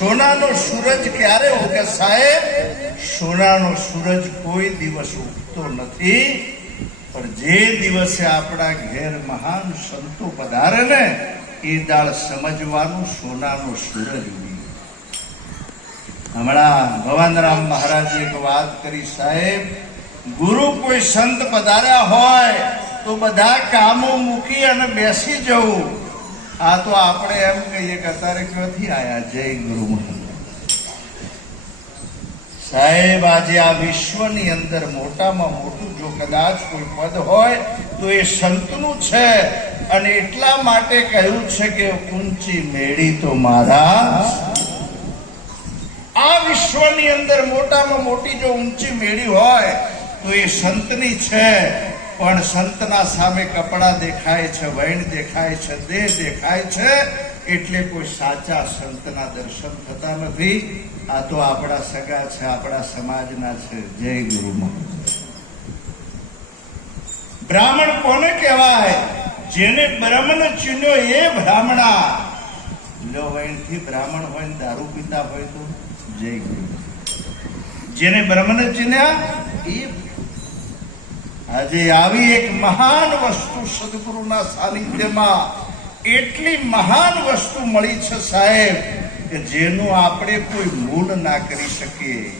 સોનાનો સૂરજ ક્યારે ઉગે સાહેબ? સોનાનો સૂરજ કોઈ દિવસ ઉગતો નથી, પણ જે દિવસે આપણા ઘેર મહાન સંતો પધારે ને એ દાળ સમજવાનું સોનાનો સૂરજ ઉગે. હમણાં ભવાનરામ મહારાજે એક વાત કરી સાહેબ, ગુરુ કોઈ સંત પધાર્યા હોય તો બધા કામો મૂકી અને બેસી જવું. આ તો આપણે એમ કહીએ કે અત્યારે ક્યાંથી આયા? જય ગુરુ મહારાજ સાહેબ. આજે આ વિશ્વની અંદર મોટામાં મોટું જો કદાચ કોઈ પદ હોય તો એ સંતનું છે, અને એટલા માટે કહ્યું છે કે ઊંચી મેળી તો મારા. આ વિશ્વની અંદર મોટામાં મોટી જો ઊંચી મેળી હોય તો એ સંતની છે. પણ સંતના સામે કપડા દેખાય છે, વૈણ દેખાય છે, દેહ દેખાય છે, એટલે કોઈ સાચા સંતના દર્શન થતા નથી. આ તો આપણા સગા છે, આપણા સમાજના છે. જય ગુરુ મહારાજ. બ્રાહ્મણ કોને કહેવાય? જેને બ્રહ્મન ચીન્યો એ બ્રાહ્મણા. લો વૈણથી બ્રાહ્મણ હોય ને દારૂ પીતા હોય તો જય ગુરુ. જેને બ્રહ્મન ચીન્યા એ. આજે આવી એક મહાન વસ્તુ સદગુરુના સાનિધ્યમાં એટલી મહાન વસ્તુ મળી છે સાહેબ કે જેનું આપણે કોઈ મૂલ ના કરી શકીએ.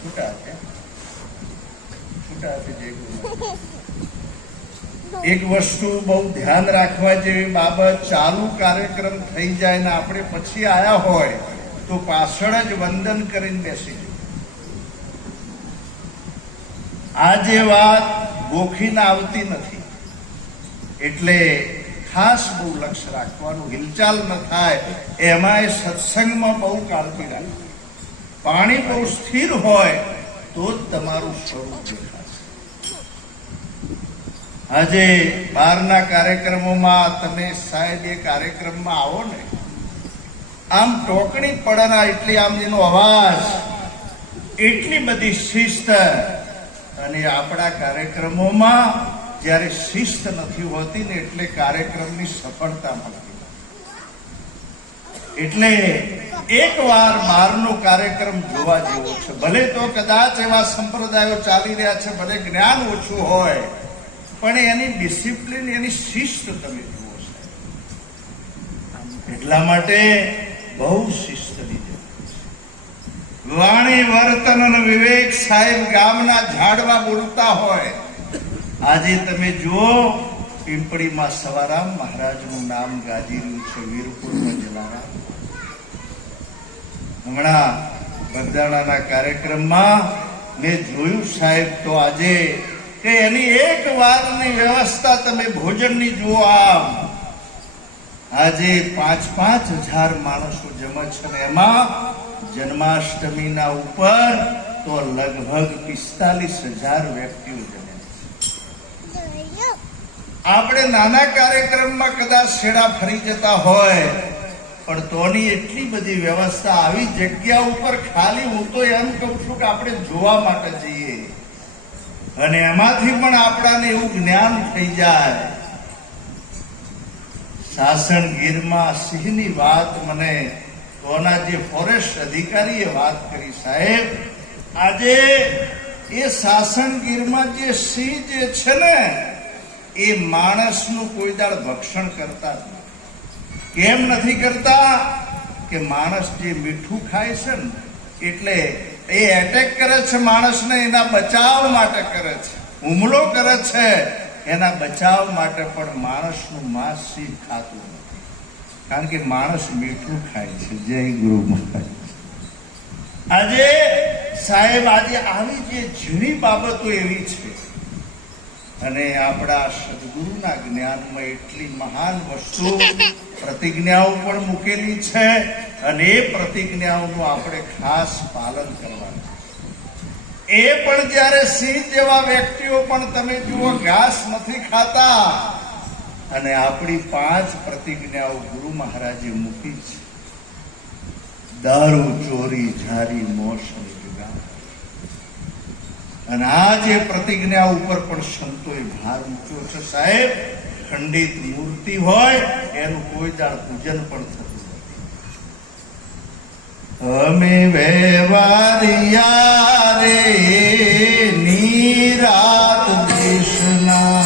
છૂટા એક વસ્તુ બહુ ધ્યાન રાખવા જેવી બાબત, ચાલુ કાર્યક્રમ થઈ જાય ને આપણે પછી આયા હોય તો પાછળ જ વંદન કરીને બેસી જાય. આ જે વાત ગોખીને આવતી નથી, એટલે ખાસ બહુ લક્ષ્ય રાખવાનું, હિલચાલ ન થાય. એમાંય સત્સંગમાં બહુ કાળજી રાખવી. પાણી બહુ સ્થિર હોય તો જ તમારું સ્વરૂપ દેખાશે. આજે બહારના કાર્યક્રમોમાં તમે સાહેબ એ કાર્યક્રમમાં આવો ને, આમ ટોકણી પડના એટલી આમ એનો અવાજ, એટલી બધી શિસ્ત. અને આપણા કાર્યક્રમોમાં જ્યારે શિસ્ત નથી હોતી ને એટલે કાર્યક્રમની સફળતા મળતી. એટલે એક વાર બહારનો કાર્યક્રમ જોવા જેવો છે. ભલે તો કદાચ એવા સંપ્રદાયો ચાલી રહ્યા છે, ભલે જ્ઞાન ઓછું હોય, પણ એની ડિસિપ્લિન, એની શિસ્ત તમે જુઓ છો. એટલા માટે બહુ શિસ્તની જરૂર. વાણી, વર્તન અને વિવેક સાહેબ ગામના ઝાડવા બોલતા હોય. આજે તમે જુઓ પિંપળીમાં સવારામ મહારાજનું નામ ગાજી રહ્યું છે, વીરપુરમાં જલારામ. હમણાં બગદાણાના કાર્યક્રમમાં મેં જોયું સાહેબ, તો આજે કે એની એક વારની વ્યવસ્થા તમે ભોજનની જુઓ. આમ આજે 5,000 માણસો જમે છે ને એમાં જન્માષ્ટમીના ઉપર તો લગભગ 45,000 વ્યક્તિઓ જમે છે. આપણે નાના કાર્યક્રમમાં કદાચ છેડા ફરી જતા હોય પણ તોની એટલી બધી વ્યવસ્થા આવી જગ્યા ઉપર ખાલી હું તો એમ કહું છું કે આપણે જોવા માટે જઈએ અને એમાંથી પણ આપણાને એવું જ્ઞાન થઈ જાય. સાસણગીરમાં સિંહની વાત મને તોના જે ફોરેસ્ટ અધિકારીએ વાત કરી. સાહેબ આજે એ સાસણગીરમાં જે સિંહ જે છે ને એ માણસનું કોઈ દાડ ભક્ષણ કરતા જ નથી. કેમ નથી કરતા કે માણસ જે મીઠું ખાય છે ને એટલે એ એટેક કરે છે માણસને, એના બચાવ માટે કરે છે, હુમલો કરે છે એના બચાવ માટે. પણ માણસનું માંસ સિંહ ખાતું નથી કારણ કે માણસ મીઠું ખાય છે. જય ગુરુ મહારાજ. આજે સાહેબ આજે આવી જે ઝીણી બાબતો એવી છે અને આપણા સદગુરુના જ્ઞાનમાં એટલી મહાન વસ્તુ પ્રતિજ્ઞાઓ પણ મૂકેલી છે અને એ પ્રતિજ્ઞાઓનું આપણે ખાસ પાલન કરવાનું. એ પણ જ્યારે સિંહ જેવા વ્યક્તિઓ પણ તમે જુઓ ઘાસ નથી ખાતા અને આપણી 5 પ્રતિજ્ઞાઓ ગુરુ મહારાજે મૂકી છે. દારૂ, ચોરી, જારી, મોશ અને જુગાર. અને આ જે પ્રતિજ્ઞા ઉપર પણ સંતોએ ભાર મૂક્યો છે. સાહેબ ખંડિત મૂર્તિ હોય એનું કોઈ દાળ પૂજન પણ થતું નથી. અમે વેવારિયા રે નિરાત દેશના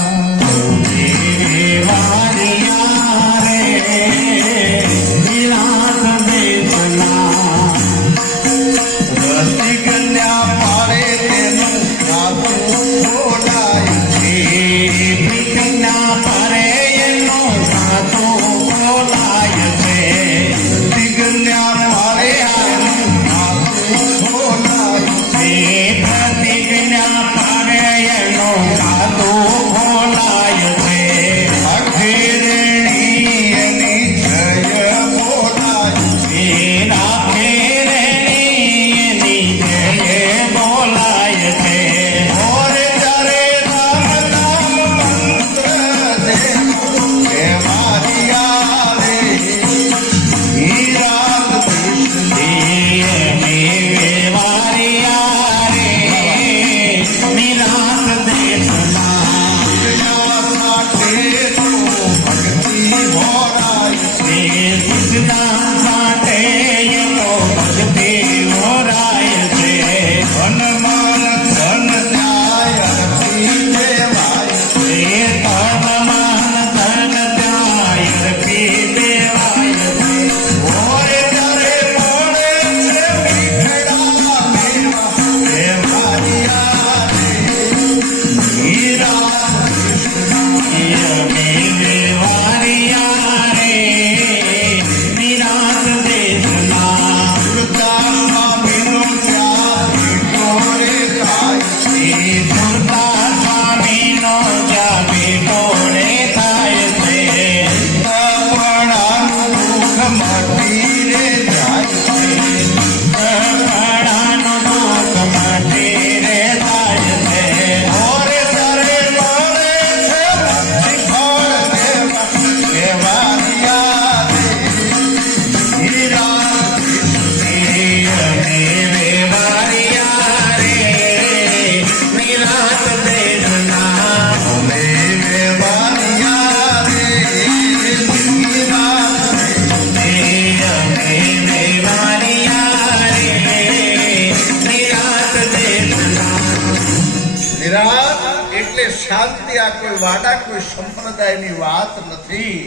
શાંતિ. આ કોઈ વાડા કોઈ સંપ્રદાયની વાત નથી.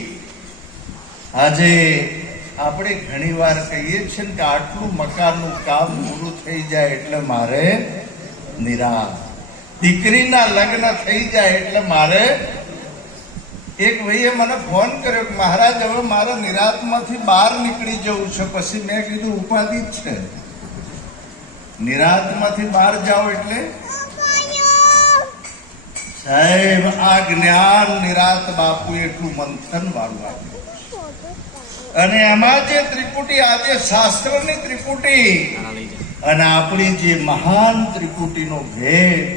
આજે આપણે ઘણી વાર કહીએ છીએ કે આટલું મકાનનું કામ પૂરું થઈ જાય એટલે મારે નિરાત, દીકરીના લગ્ન થઈ જાય એટલે મારે. એક ભાઈએ મને ફોન કર્યો કે મહારાજ હવે મારે નિરાતમાંથી બહાર નીકળી જવું છે. પછી મેં કીધું ઉપાધિ જ છે. નિરાતમાંથી બહાર જાઓ એટલે સાહેબ આ જ્ઞાન નિરાત બાપુએ એટલું મંથન વાળું આપ્યું અને એમાં જે ત્રિપુટી આજે શાસ્ત્રની ત્રિપુટી અને આપણી જે મહાન ત્રિપુટીનો ભેદ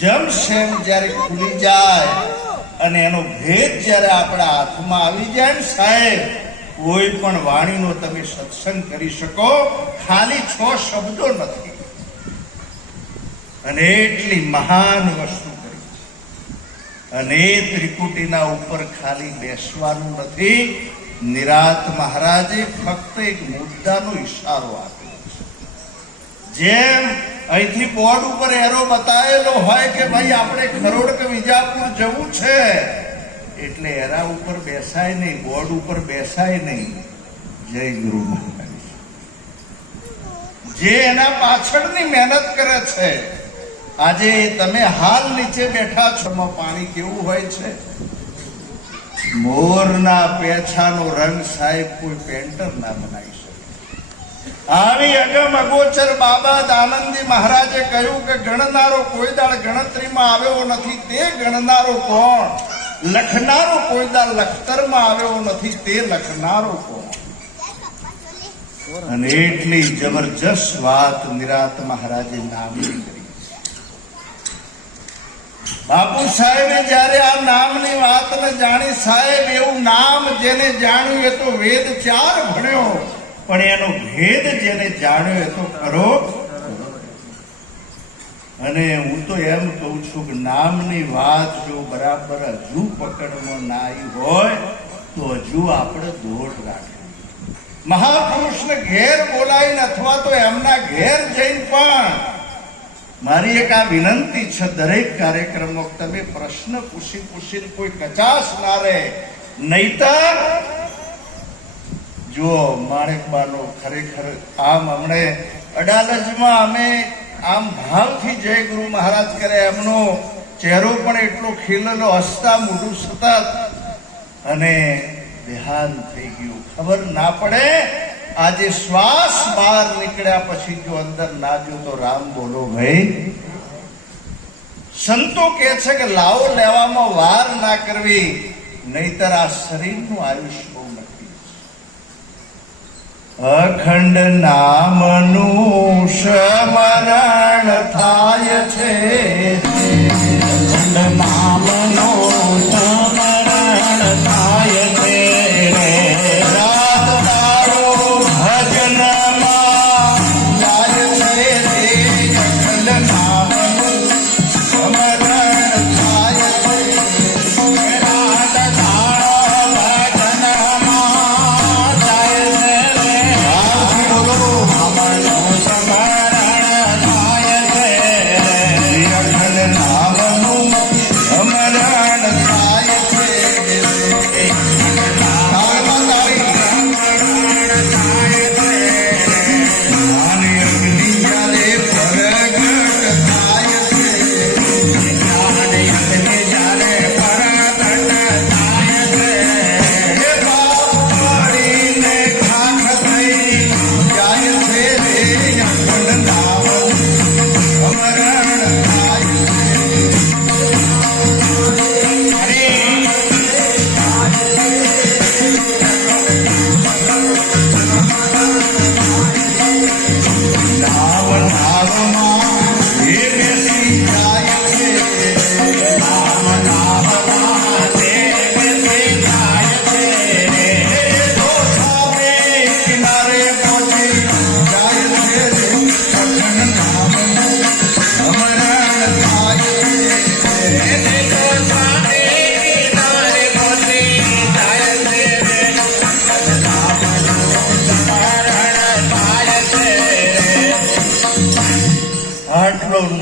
જમશેમ જ્યારે ખુલી જાય અને એનો ભેદ જ્યારે આપણા હાથમાં આવી જાય ને સાહેબ, કોઈ પણ વાણીનો તમે સત્સંગ કરી શકો, ખાલી 6 શબ્દો નથી અને એટલી મહાન વસ્તુ કરી. અને એ ત્રિપુટીના ઉપર ખાલી બેસવાનું નથી, નિરાત મહારાજે ફક્ત એક મુદ્દાનો ઈશારો આપ્યો છે. જેમ અહીંથી બોર્ડ ઉપર એરો બતાવેલો હોય કે ભાઈ આપણે ખરોડ કે વિજાપુર જવું છે, એટલે એરા ઉપર બેસાય નહીં, બોર્ડ ઉપર બેસાય નહીં. જય ગુરુ મહારાજ. જે એના પાછળની મહેનત કરે છે, આજે તમે હાલ નીચે બેઠા છો, પાણી કેવું હોય છે? મોરના પેછાનો રંગ સાહેબ કોઈ પેન્ટર ના બનાવી શકે. આવી અગમ અગોચર બાબા આનંદી મહારાજે કહ્યું કે ગણનારો કોઈ દાળ ગણતરીમાં આવ્યો નથી, તે ગણનારો કોણ? લખનારો કોઈ દાળ લખતરમાં આવ્યો નથી, તે લખનારો કોણ? અને એટલી જબરજસ્ત વાત નિરાત મહારાજે નામની કરી. બાપુ સાહેબે જયારે આ નામની વાતને જાણી, સાહેબ એવું નામ જેને જાણ્યું એ તો વેદ 4 ભણ્યો, પણ એનો ભેદ જેને જાણ્યો એ તો ખરો. અને હું તો એમ કહું છું કે નામની વાત જો બરાબર હજુ પકડમાં ના આવી હોય તો હજુ આપણે દોડ રાખીએ. મહાપુરુષને ઘેર બોલાવીને અથવા તો એમના ઘેર જઈને પણ મારી એક આ વિનંતી છે, દરેક કાર્યક્રમમાં તમે પ્રશ્ન પૂછીને કોઈ કચાશ ના રહે. નહીતર જો માણેકબાનો ખરેખર આમ હમણે અડાલજમાં અમે આમ ભાવથી જય ગુરુ મહારાજ કરે, એમનો ચહેરો પણ એટલો ખીલેલો, હસતા મોઢું સતત, અને દેહાંત થઈ ગયું. ખબર ના પડે. આજે શ્વાસ બહાર નીકળ્યા પછી જો અંદર ના જો તો રામ બોલો ભાઈ. સંતો કહે છે કે લાવો લેવામાં વાર ના કરવી, નહીતર આ શરીરનું આયુષ્ય બહુ નક્કી છે. અખંડ નામનું સ્મરણ થાય છે, અખંડ નામનું સ્મરણ થાય છે.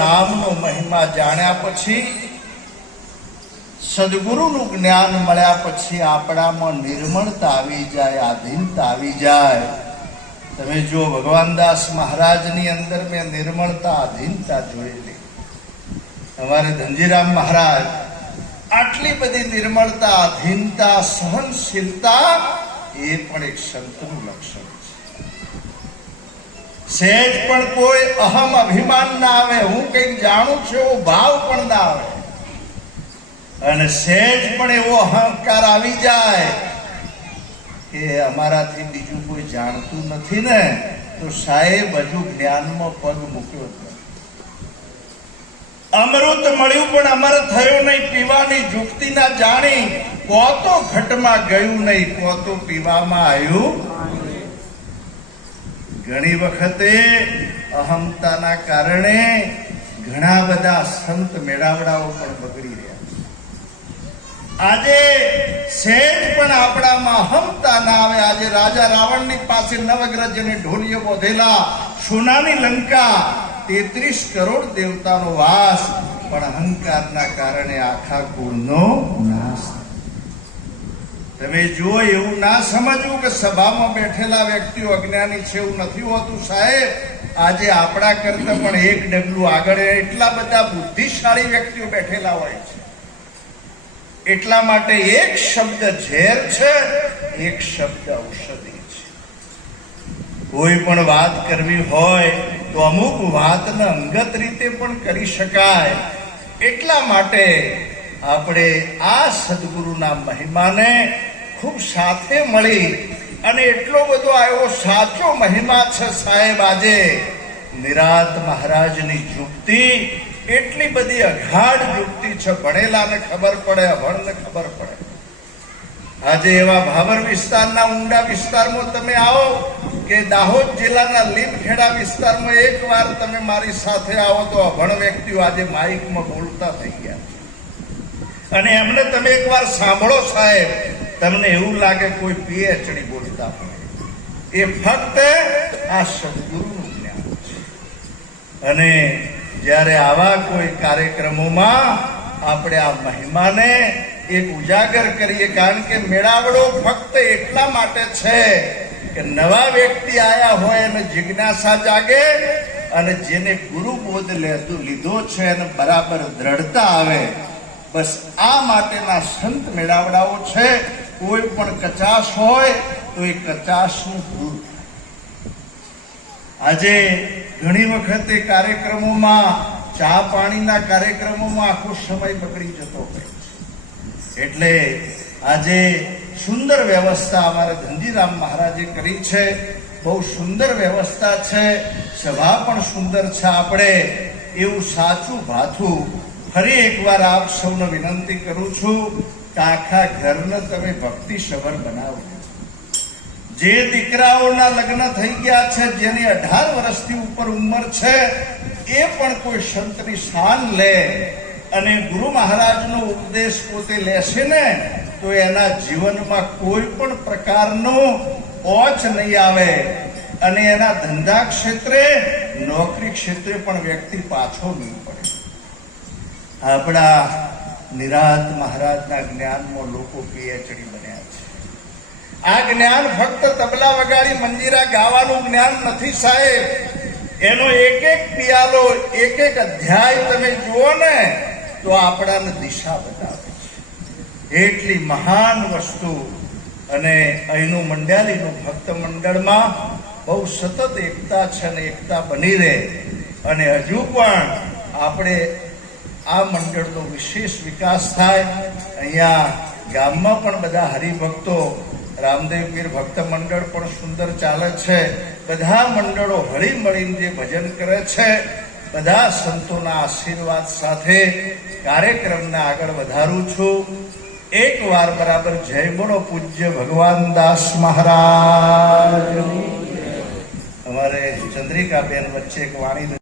નામનો મહિમા જાણ્યા પછી, સદગુરુનું જ્ઞાન મળ્યા પછી આપણામાં નિર્મળતા આવી જાય, આધીનતા આવી જાય. તમે જો ભગવાનદાસ મહારાજની અંદર મેં નિર્મળતા આધીનતા જોયેલી. અમારે ધનજીરામ મહારાજ આટલી બધી નિર્મળતા, આધીનતા, સહનશીલતા એ પણ એક સંતનું લક્ષણ છે. સહેજ પણ કોઈ અહમ અભિમાન ના આવે, હું કંઈક જાણું છું એવો ભાવ પણ ના આવે. અને સહેજ પણ એવો અહંકાર આવી જાય કે અમારાથી બીજું કોઈ જાણતું નથી ને, તો સાહેબ હજુ જ્ઞાનમાં પગ મૂક્યો હતો. અમૃત મળ્યું પણ અમર થયો નહીં, પીવાની જુક્તિ ના જાણી, કોતો ઘટમાં ગયું નહીં, કોતો પીવામાં આવ્યું. ઘણી વખતે અહંતાના કારણે ઘણા બધા સંત મેળાવડાઓ પણ બગડી રહ્યા. આજે સહેજ પણ આપણામાં અહંતા ના આવે. આજે રાજા રાવણની પાસે નવગ્રજને ઢોલીએ બોધેલા સોનાની લંકા, 33 કરોડ દેવતાનો વાસ, પણ અહંકારના કારણે આખા કુળનો નાશ. તમે જુઓ, એવું ના સમજવું કે સભામાં બેઠેલા વ્યક્તિઓ અજ્ઞાની છે, એવું નથી હોતું સાહેબ. આજે આપણા કરતા પણ એક ડગલું આગળ એટલા બધા બુદ્ધિશાળી વ્યક્તિઓ બેઠેલા હોય છે. એટલા માટે એક શબ્દ ઝેર છે, એક શબ્દ ઔષધિ છે. કોઈ પણ વાત કરવી હોય તો અમુક વાતને અંગત રીતે પણ કરી શકાય. એટલા માટે આપણે આ સદગુરુના મહિમાને ખૂબ સાથે મળી અને એટલો બધો આવ્યો સાચો મહિમા છે સાહેબ. આજે નિરાત મહારાજની યુક્તિ એટલી બધી અઘાડ યુક્તિ છે, ભણેલાને ખબર પડે, અભણને ખબર પડે. આજે એવા ભાવર વિસ્તારના ઊંડા વિસ્તારમાં તમે આવો કે દાહોદ જિલ્લાના લીમખેડા વિસ્તારમાં એકવાર તમે મારી સાથે આવો તો અભણ વ્યક્તિઓ આજે માઇકમાં બોલતા થઈ ગયા છે. અને એમને તમે એકવાર સાંભળો સાહેબ, તમને એવું લાગે કોઈ પીએચડી બોલતા હોય. એ ફક્ત આ સદગુરુનું જ્ઞાન છે. અને જ્યારે આવા કોઈ કાર્યક્રમોમાં આપણે આ મહિમાને એક ઉજાગર કરીએ, કારણ કે મેળાવડો ફક્ત એટલા માટે છે કે નવા વ્યક્તિ આયા હોય અને જિજ્ઞાસા જાગે, અને જેને ગુરુ બોધ લીધો છે અને બરાબર દ્રઢતા આવે. બસ આ માટેના સંત મેળાવડાઓ છે. કોઈ પણ કચાશ હોય તો એ કચાશનું દૂર. આજે ઘણી વખતે કાર્યક્રમોમાં, ચા પાણીના કાર્યક્રમોમાં આખો સમય બગડી જતો હોય. એટલે આજે સુંદર વ્યવસ્થા અમારા ધનજીરામ મહારાજે કરી છે. બહુ સુંદર વ્યવસ્થા છે. સભા પણ સુંદર છે. આપણે એવું સાચું ભાથું ફરી એકવાર આપ સૌને વિનંતી કરું છું કે આખા ઘરને તમે ભક્તિ સભર બનાવો. જે દીકરાઓના લગ્ન થઈ ગયા છે, જેની 18 વર્ષથી ઉપર ઉંમર છે, એ પણ કોઈ સંતની શાન લે અને ગુરુ મહારાજનો ઉપદેશ પોતે લેશે ને, તો એના જીવનમાં કોઈ પણ પ્રકારનો ઓચ નહીં આવે. અને એના ધંધા ક્ષેત્રે, નોકરી ક્ષેત્રે પણ વ્યક્તિ પાછો નહીં પડે. આપણા નિરાત મહારાજના જ્ઞાનમાં લોકો પીએચડી બન્યા છે. આ જ્ઞાન ફક્ત તબલા વગાડી મંજીરા ગાવાનું જ્ઞાન નથી સાહેબ. એનો એક એક પિયાલો, એક એક અધ્યાય તમે જુઓ ને તો આપણાને દિશા બતાવે છે. એટલી મહાન વસ્તુ. અને અહીંનું મંડ્યાલીનું ભક્ત મંડળમાં બહુ સતત એકતા છે અને એકતા બની રહે. અને હજુ પણ આપણે આ મંડળનો વિશેષ વિકાસ થાય. અહીંયા ગામમાં પણ બધા હરિભક્તો, રામદેવ પીર ભક્ત મંડળ પણ સુંદર ચાલે છે. બધા મંડળો હળી મળીને જે ભજન કરે છે, બધા સંતોના આશીર્વાદ સાથે કાર્યક્રમને આગળ વધારું છું. એક વાર બરાબર જય બોલો પૂજ્ય ભગવાન દાસ મહારાજ. અમારે ચંદ્રિકાબેન વચ્ચે એક વાણી